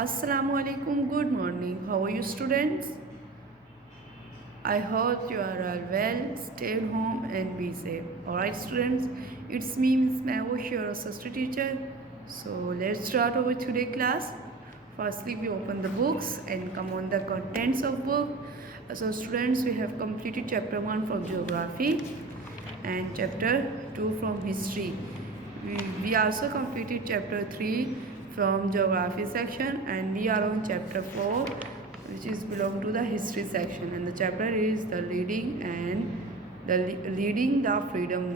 Assalamu alaikum, good morning. How are you, students? I hope you are all well. Stay home and be safe. Alright, students, it's me, Miss Mahesh, your assistant teacher. So, let's start our today class. Firstly, we open the books and come on the contents of book. So, students, we have completed chapter 1 from geography and chapter 2 from history. We also completed chapter 3 from geography section, and we are on chapter 4, which is belong to the history section, and the chapter is the leading the freedom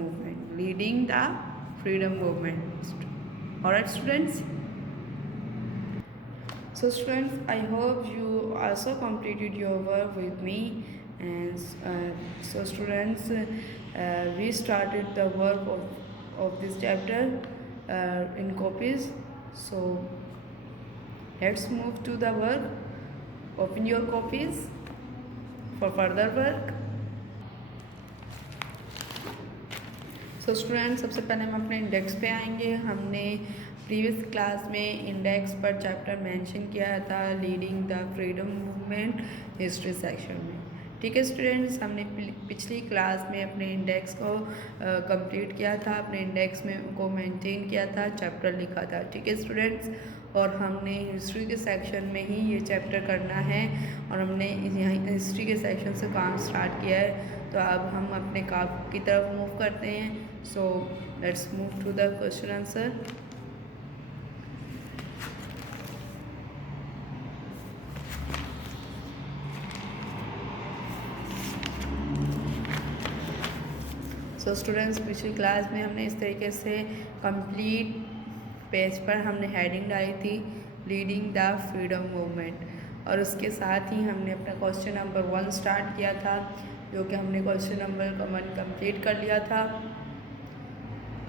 movement. All right, students. So students, I hope you also completed your work with me, and so students, we started the work of this chapter in copies. So let's move to the work. Open your copies for further work. So student, सबसे पहले हम अपने index पे आएंगे। हमने previous class में index पर chapter mention किया था, leading the freedom movement history section में। ठीक है स्टूडेंट्स, हमने पिछली क्लास में अपने इंडेक्स को कंप्लीट किया था, अपने इंडेक्स में को मेंटेन किया था, चैप्टर लिखा था। ठीक है स्टूडेंट्स, और हमने हिस्ट्री के सेक्शन में ही ये चैप्टर करना है, और हमने यहाँ हिस्ट्री के सेक्शन से काम स्टार्ट किया है। तो अब हम अपने काम की तरफ मूव करते हैं। So let's move to the question answer. So students, पिछली क्लास में हमने इस तरीके से कंप्लीट पेज पर हमने हेडिंग डाली थी, लीडिंग द फ्रीडम मूवमेंट, और उसके साथ ही हमने अपना क्वेश्चन नंबर 1 स्टार्ट किया था, जो कि हमने क्वेश्चन नंबर 1 कंप्लीट कर लिया था।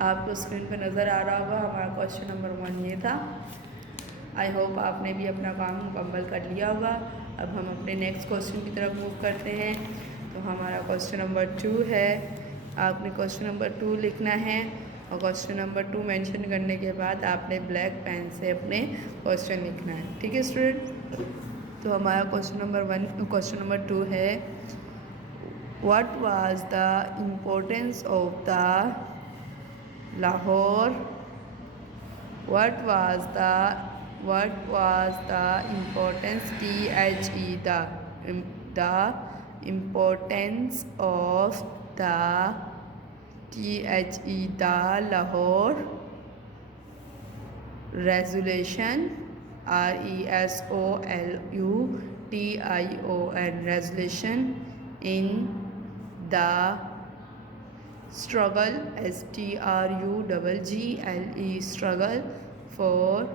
आपको स्क्रीन पर नज़र आ रहा होगा, हमारा क्वेश्चन नंबर 1 ये था। आई होप आपने भी अपना काम मुकम्मल कर लिया होगा। अब हम अपने नेक्स्ट क्वेश्चन की तरफ मूव करते हैं। तो हमारा क्वेश्चन नंबर 2 है। आपने क्वेश्चन नंबर 2 लिखना है, और क्वेश्चन नंबर 2 मेंशन करने के बाद आपने ब्लैक पेन से अपने क्वेश्चन लिखना है। ठीक है स्टूडेंट, तो हमारा क्वेश्चन नंबर 2 है, what was the importance of the Lahore what was the importance the importance of the Lahore resolution, resolution resolution in the struggle, struggle for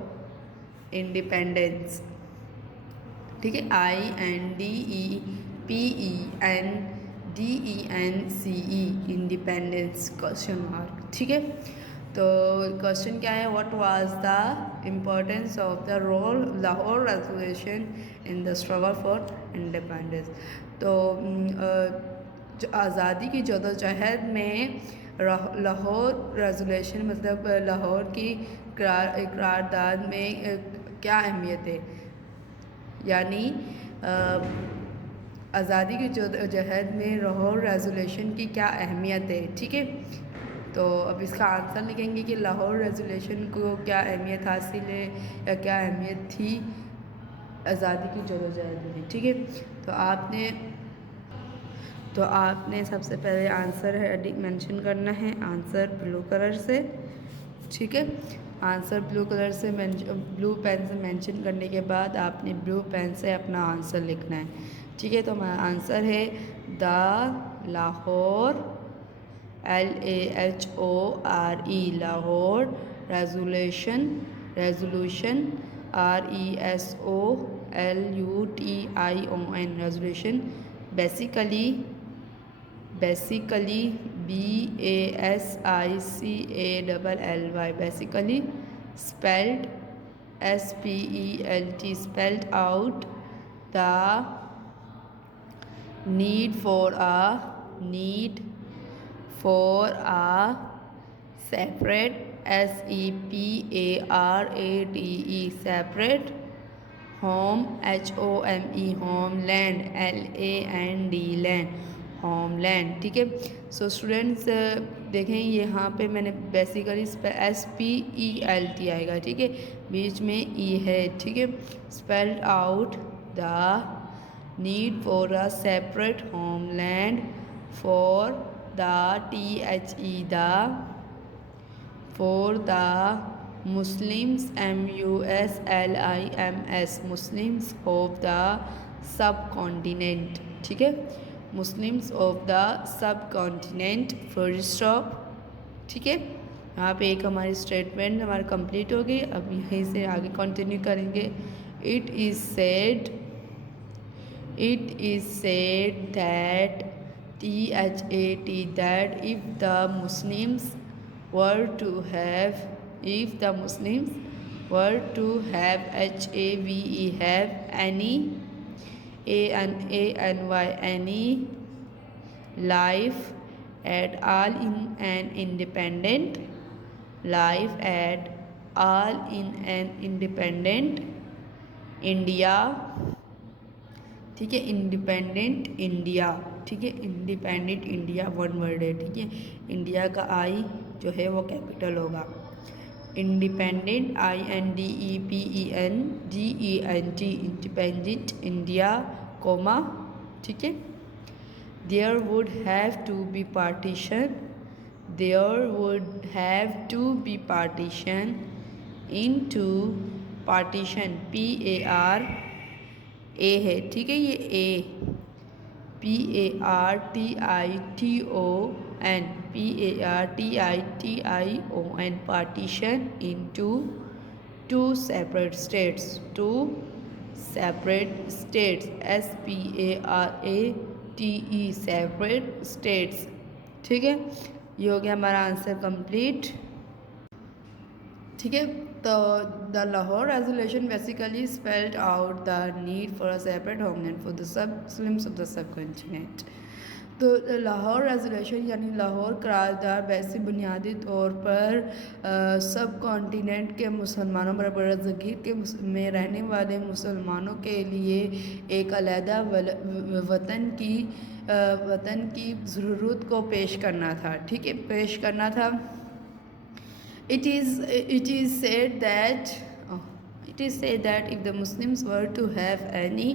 independence। ठीक है, INDEPENDENCE इंडिपेंडेंस क्वेश्चन मार्क। ठीक है, तो question क्या है, what was the importance of the Lahore resolution in the struggle for independence. तो आज़ादी की जदोजहद में लाहौर रेजोल्यूशन मतलब लाहौर की करारदाद में क्या अहमियत है, यानी आज़ादी की जदोजहद में लाहौर रेजोल्यूशन की क्या अहमियत है। ठीक है, तो अब इसका आंसर लिखेंगे कि लाहौर रेजोल्यूशन को क्या अहमियत हासिल है या क्या अहमियत थी आज़ादी की जदोजहद में। ठीक है, तो आपने सबसे पहले आंसर हेडिंग मेंशन करना है, आंसर ब्लू कलर से। ठीक है, आंसर ब्लू ब्लू पेन से मेंशन करने के बाद आपने ब्लू पेन से अपना आंसर लिखना है। ठीक है, तो हमारा आंसर है the Lahore LAHORE Lahore resolution RESOLUTION resolution basically BASICALLY basically spelled SPELT spelled out the need for a separate SEPARATE separate home HOME, home, land LAND, land, homeland. ठीक है। सो स्टूडेंट्स देखें यहाँ पे मैंने बेसिकली SPELT आएगा। ठीक है, बीच में ई है। ठीक है, spelled out the need for a separate homeland for the THE the for the Muslims MUSLIMS Muslims of the subcontinent। ठीक है, Muslims of the subcontinent full stop. ठीक है, यहाँ पे एक हमारी स्टेटमेंट हमारी कंप्लीट हो गई। अब यहीं से आगे कंटिन्यू करेंगे। It is said that THAT that if the Muslims were to have have any any life at all in an independent India। ठीक है, इंडिपेंडेंट इंडिया। ठीक है, इंडिपेंडेंट इंडिया वन वर्ड है। ठीक है, इंडिया का आई जो है वो कैपिटल होगा। Independent INDEPENDENT independent India comma. ठीक है, there would have to be partition into partition PAR A है। ठीक है, ये A PARTITION partition into two separate states SPARATE separate states. ठीक है, ये हो गया हमारा आंसर कंप्लीट। ठीक है, तो the Lahore resolution basically spelled out the need for a separate homeland for the Muslims of the subcontinent. तो लाहौर रेजोल्यूशन यानी लाहौर करारदाद वैसे बुनियादी तौर पर सब कॉन्टिनेंट के मुसलमानों बरज़गीर के में रहने वाले मुसलमानों के लिए एक अलहदा वतन की ज़रूरत को पेश करना था। ठीक है, पेश करना था। It is said that if the Muslims were to have any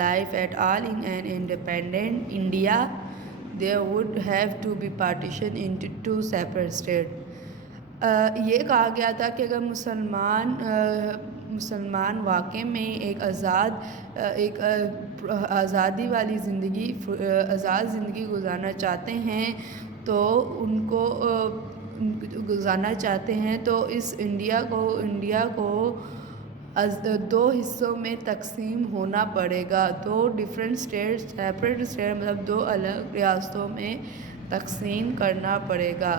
life at all in an independent India, there would have to be partitioned into two separate states। ये कहा गया था कि अगर मुसलमान वाकई में एक आज़ादी वाली आज़ाद ज़िंदगी गुजारना चाहते हैं तो इस इंडिया को दो हिस्सों में तकसीम होना पड़ेगा। दो डिफरेंट स्टेट्स सेपरेट स्टेट मतलब दो अलग रियासतों में तकसीम करना पड़ेगा।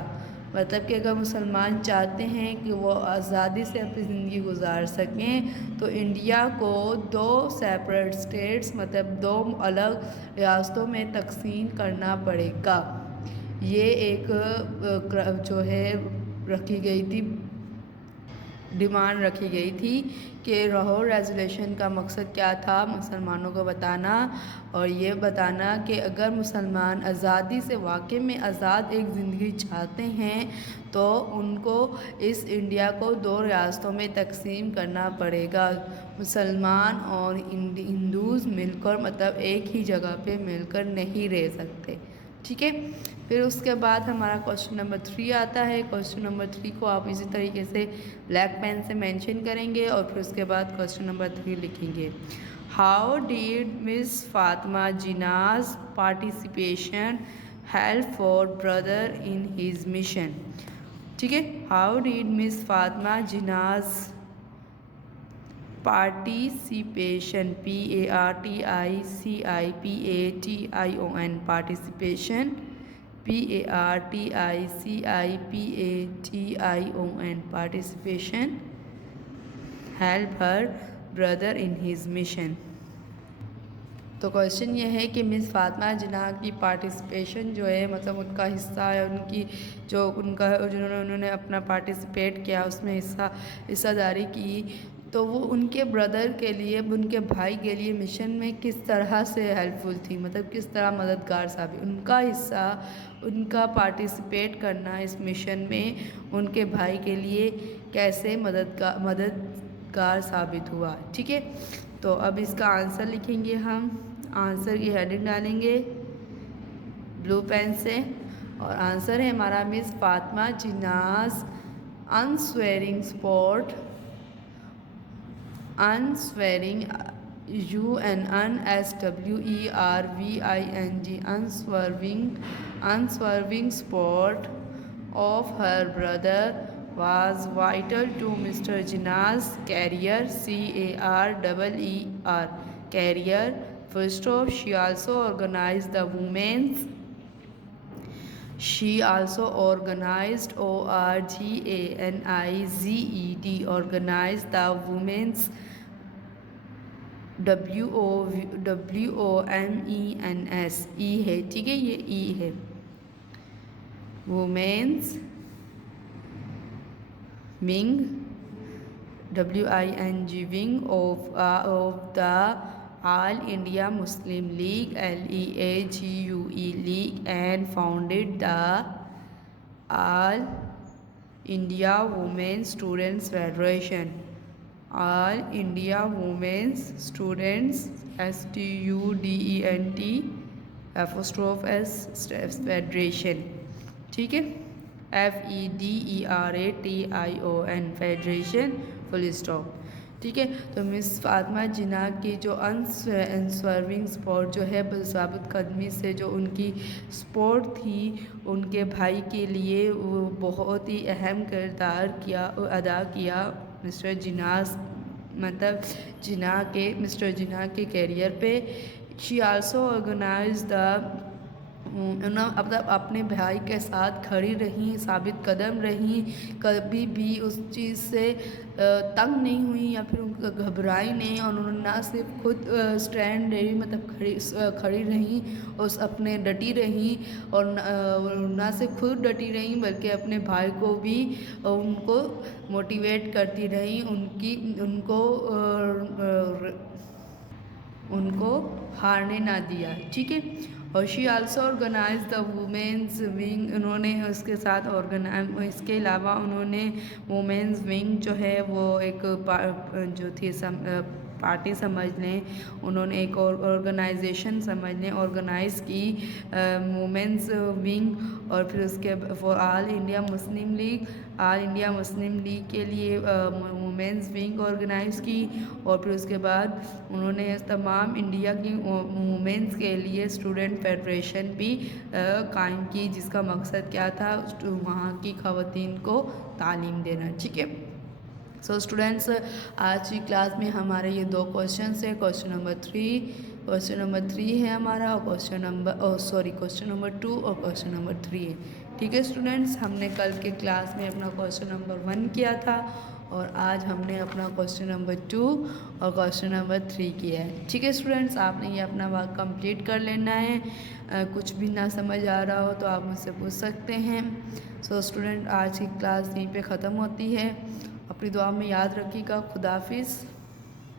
मतलब कि अगर मुसलमान चाहते हैं कि वो आज़ादी से अपनी ज़िंदगी गुजार सकें तो इंडिया को दो सेपरेट स्टेट्स मतलब दो अलग रियासतों में तकसीम करना पड़ेगा। ये एक जो है डिमांड रखी गई थी कि लाहौर रेजोल्यूशन का मकसद क्या था, मुसलमानों को बताना और ये बताना कि अगर मुसलमान आज़ादी से वाकई में आज़ाद एक ज़िंदगी चाहते हैं तो उनको इस इंडिया को दो रियासतों में तकसीम करना पड़ेगा। मुसलमान और हिंदूज़ मिलकर मतलब एक ही जगह पे मिलकर नहीं रह सकते। ठीक है, फिर उसके बाद हमारा क्वेश्चन नंबर 3 आता है। क्वेश्चन नंबर 3 को आप इसी तरीके से ब्लैक पेन से मेंशन करेंगे और फिर उसके बाद क्वेश्चन नंबर 3 लिखेंगे। How did miss Fatima Jinnah's participation help for brother in his mission. ठीक है, how did miss Fatima Jinnah's participation PARTICIPATION participation PARTICIPATION participation help her brother in his mission. तो क्वेश्चन ये है कि मिस फातिमा जिन्ना की पार्टिसिपेशन जो है मतलब उनका हिस्सा है उनकी जो उन्होंने अपना पार्टिसिपेट किया उसमें हिस्सादारी की तो वो उनके ब्रदर के लिए, उनके भाई के लिए मिशन में किस तरह से हेल्पफुल थी, मतलब किस तरह मददगार साबित, उनका हिस्सा, उनका पार्टिसिपेट करना इस मिशन में उनके भाई के लिए कैसे मददगार साबित हुआ। ठीक है, तो अब इसका आंसर लिखेंगे हम। आंसर की हेडिंग डालेंगे ब्लू पेन से, और आंसर है हमारा miss Fatima Jinnah's unswerving support, unswearing, unswerving, unswerving support of her brother was vital to Mr. Jinnah's career, career, career. First off, she also organized the women's. She also organized ORGANIZED, organized the women's WOMENS, E है, ठीक है, ये E है, women's wing, WING wing of the All India Muslim League, LEAGUE League, and founded the All India Women Students Federation, All India Women Students STUDENT Federation, ठीक है, FEDERATION federation, full stop. ठीक है, तो miss Fatima Jinnah की जो अनस्वर्विंग sport जो है, साबित कदमी से जो उनकी स्पोर्ट थी उनके भाई के लिए, वो बहुत ही अहम किरदार अदा किया मिस्टर जिन्नाह, मतलब मिस्टर जिन्नाह के कैरियर पे। शी आल्सो ऑर्गेनाइज द, मतलब अपने भाई के साथ खड़ी रही, साबित कदम रही, कभी भी उस चीज़ से तंग नहीं हुई या फिर उनका घबराई नहीं, और उन्होंने ना सिर्फ खुद स्टैंड रही, मतलब खड़ी रही, उस अपने डटी रही, और ना सिर्फ खुद डटी रही बल्कि अपने भाई को भी उनको मोटिवेट करती रही, उनको हारने ना दिया। ठीक है, और she also organize the women's wing, उन्होंने उसके साथ इसके अलावा उन्होंने वुमेंस विंग जो है वो एक जो थी पार्टी समझ लें, उन्होंने एक ऑर्गेनाइजेशन समझ लें, ऑर्गेनाइज़ की वुमेंस विंग, और फिर उसके for all India Muslim league के लिए वुमेंस विंग ऑर्गेनाइज़ की, और फिर उसके बाद उन्होंने तमाम इंडिया की वुमेंस के लिए स्टूडेंट फेडरेशन भी कायम की, जिसका मकसद क्या था, वहाँ की ख़वातीन को तालीम देना। ठीक है, सो स्टूडेंट्स, आज की क्लास में हमारे ये दो क्वेश्चन है, क्वेश्चन नंबर 3 है हमारा, और क्वेश्चन नंबर 2 और क्वेश्चन नंबर 3 है। ठीक है स्टूडेंट्स, हमने कल के क्लास में अपना क्वेश्चन नंबर 1 किया था, और आज हमने अपना क्वेश्चन नंबर 2 और क्वेश्चन नंबर 3 किया है। ठीक है स्टूडेंट्स, आपने ये अपना वर्क कंप्लीट कर लेना है। कुछ भी ना समझ आ रहा हो तो आप मुझसे पूछ सकते हैं। सो स्टूडेंट, आज की क्लास यहीं पे ख़त्म होती है। अपनी दुआ में याद रखिएगा। खुदा हाफिज़।